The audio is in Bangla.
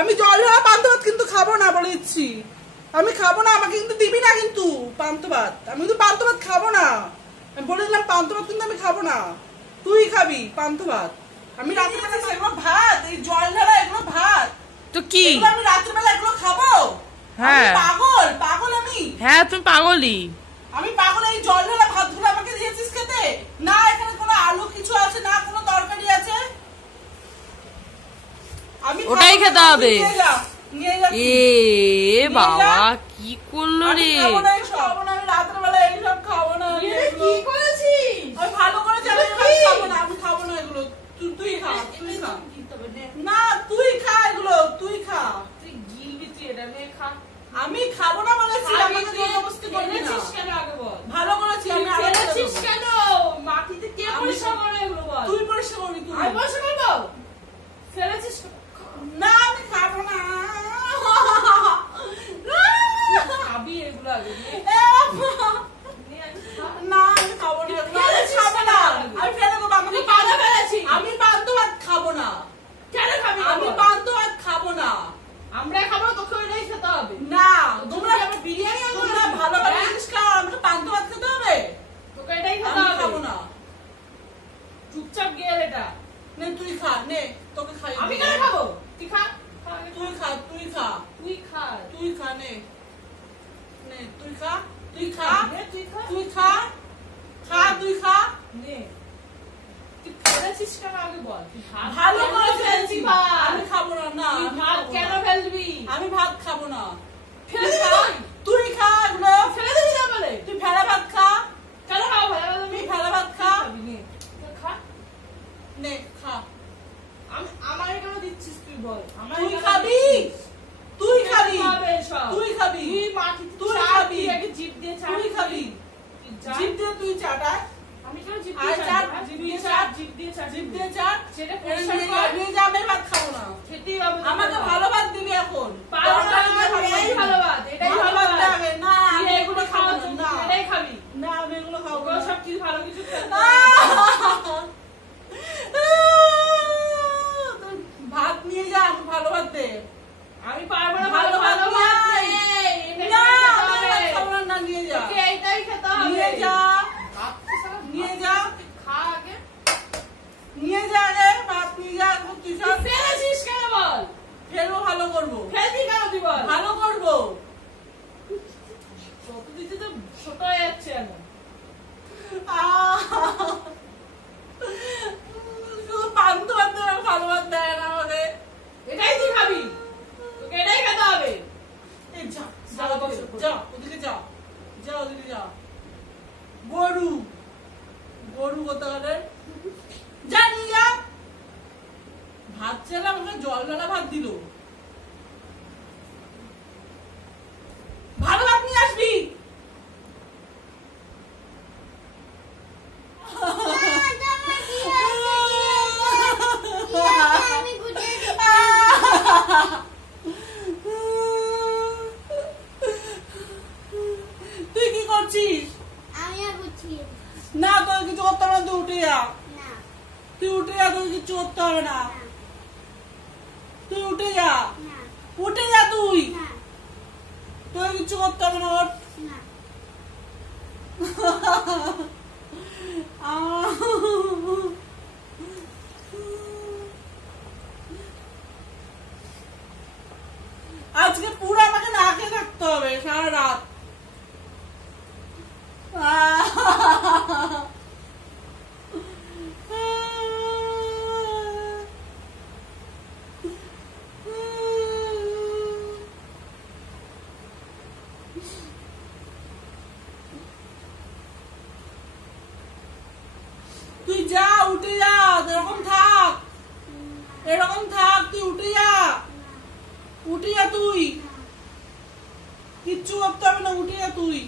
আমি জল ঢালা পান্তা ভাত কিন্তু খাবো না বলে দিচ্ছি। আমি খাবো না, আমাকে কিন্তু দিবি না কিন্তু পান্তা ভাত। আমি কিন্তু পান্তা ভাত খাবো না, আমি বলে দিলাম পান্তা ভাত কিন্তু আমি খাবো না। তুই খাবি পান্তা ভাত। আমি রাত্রিবেলা এগুলো ভাত, এই জল ঢালা এগুলো ভাত তো কি আমি রাত্রিবেলা এগুলো খাবো? হ্যাঁ পাগল পাগল আমি। হ্যাঁ তুমি পাগলই। আমি পাগল। এই জল ঢালা ভাতগুলো আমাকে দিয়েছিস খেতে? না এখানে কোনো আলু কিছু আছে না, কোনো তরকারি আছে? আমি ওটাই খেতে হবে। এ বাবা কি করলো রে? রাত্রেবেলা এইসব খাবো না। কি করেছিস? আমি ভালো করে জানি খাবো না, আমি খাবো না এগুলো। তুই খা, তুই খা না, তুই খা এগুলো, তুই খা। তুই গিলবি, তুই এটা নিয়ে খা। আমি খাবো না বলেছি, আমাকে জবরদস্তি করবি না। কেন আগে বল? ভালো করেছি আমি। ফেলেছিস কেন? মাটিতে কে পরিষ্কার করে এগুলো বল? তুই পরিষ্কার করবি। তুই আমি পরিষ্কার করবো? ফেলেছিস না, আমি খাবো না। খাবি এগুলো আগে না আমি খাবো না, খাবো না। আমি ফেলে দেবো। আমাকে পান্তা ফেলেছি। আমি পান্তা ভাত খাবো না। কেন খাবি? আমি পান্তা ভাত খাবো না। আমরা খাবো, তোকে ওইটাই খেতে হবে। না তোমরা বিরিয়ানি তোমরা ভালো ভালো জিনিস খাও, আমাকে পান্তা ভাত খেতে হবে? তোকে এটাই খেতে আমি হবে। খাবো না। চুপচাপ গিয়ে এটা নে তুই খা, নে তোকে খাই। আমি কেন খাবো? তুই খা। তুই খা, তুই খা, তুই খা। তুই খা। নে নে তুই খা, তুই খা, তুই খা। তুই খা, খা তুই খা। নে তুই ফেলেছিস কেন আগে বল? তুই ভাত ভালো কেন করে ফেলছি? ফেলছি। ভাত আমি খাবো না। না তুই আমি ভাত খাবো কেন না। ফেলবি? আমি ভাত খাবো না। ফেলে তুই দিবি খা, তুই? তুই খা এগুলো। ফেলে দিবি না বলে? তুই ফেলা ভাত খা। কেন খাবো ভালো ভালো? তুই ফেলা ভাত খা। নে তুই খা। নে খা। আমারে কেন দিচ্ছিস তুই বল? আমারে তুই কেন খাবি, দিচ্ছিস? তুই খাবি, খাবে সব। তুই খাবি, তুই মাটিতে তুই চাট খাবি, দিয়ে আগে জিভ দিয়ে চাট তুই খাবি। তুই যা। জিভ দিয়ে তুই চাটায়। আমি কেন জিভ আয় দিয়ে চাট, চাট? জিভ তুই দিয়ে চাট, চাট। জিভ দিয়ে চাট। জিভ দিয়ে চাট। সেটা এটা পরিষ্কার নিয়ে কর। যা, নিয়ে যা। আমি ভাত খাবো না। খেতেই হবে তোকে। আমাকে ভালো ভাত দিবি এখন। পারবো না, তরকারি দিয়ে ভালো এটাই ভাত ভালো ভাত, এটাই ভালো ভালো ভাত ভাত। দেবে। না তুই আমি এগুলো এগুলো খাওয়ার খাবো জন্য না। তুই এটাই খাবি। না আমি এগুলো খাবো ওগুলো না। সব কিছু ভালো কিছু খেতে না। হবে। ভাত নিয়ে যা, আমি ভালো ভাত দে। আমি পারবো না ভালো ভালো ভাত ভাত নাই। নেই। এটাই না খেতে আমি হবে। ভাত খাবো না। না নিয়ে যা, তোকে এইটাই খেতে হবে। নিয়ে যা, ভাত তো সারা নিয়ে যা, খা আগে। নিয়ে যা রে। ভাত নিয়ে যা। তুই তুই সব ফেলেছিস কেন বল? ফেলবো, ভালো করবো, ফেলবি কেন তুই বল? ভালো করবো। কত দিতে তো ছোট হয়ে যাচ্ছে এখন। শুধু পান্তা ভাত দেয়, ভালো ভাত দেয় না আমাকে। এটাই তুই খাবি, তোকে এটাই খেতে হবে। এই যা, যা ওদিকে, যা ওদিকে যা, যা ওদিকে যা। গরু, গরু কোথাকারে, যা নিয়ে যা। ভাত চাইলে আমাকে জল ঢালা ভাত দিল। ভালো ভাত নিয়ে আসবি। তুই কি করছিস? না তোর কিছু করতে হবে না, তুই উঠে যা। তুই উঠে যা, তোর কিছু করতে হবে না। তুই উঠে যা, উঠে যা। তুই তোর কিছু করতে হবে না। ওঠ। আজকে পুরো আমাকে না খেয়ে থাকতে হবে সারা রাত। তুই যা, উঠে যা। এরকম থাক, এরকম থাক। তুই উঠে যা, উঠে যা। তুই কিচ্ছু করতে হবে না, উঠে যা তুই।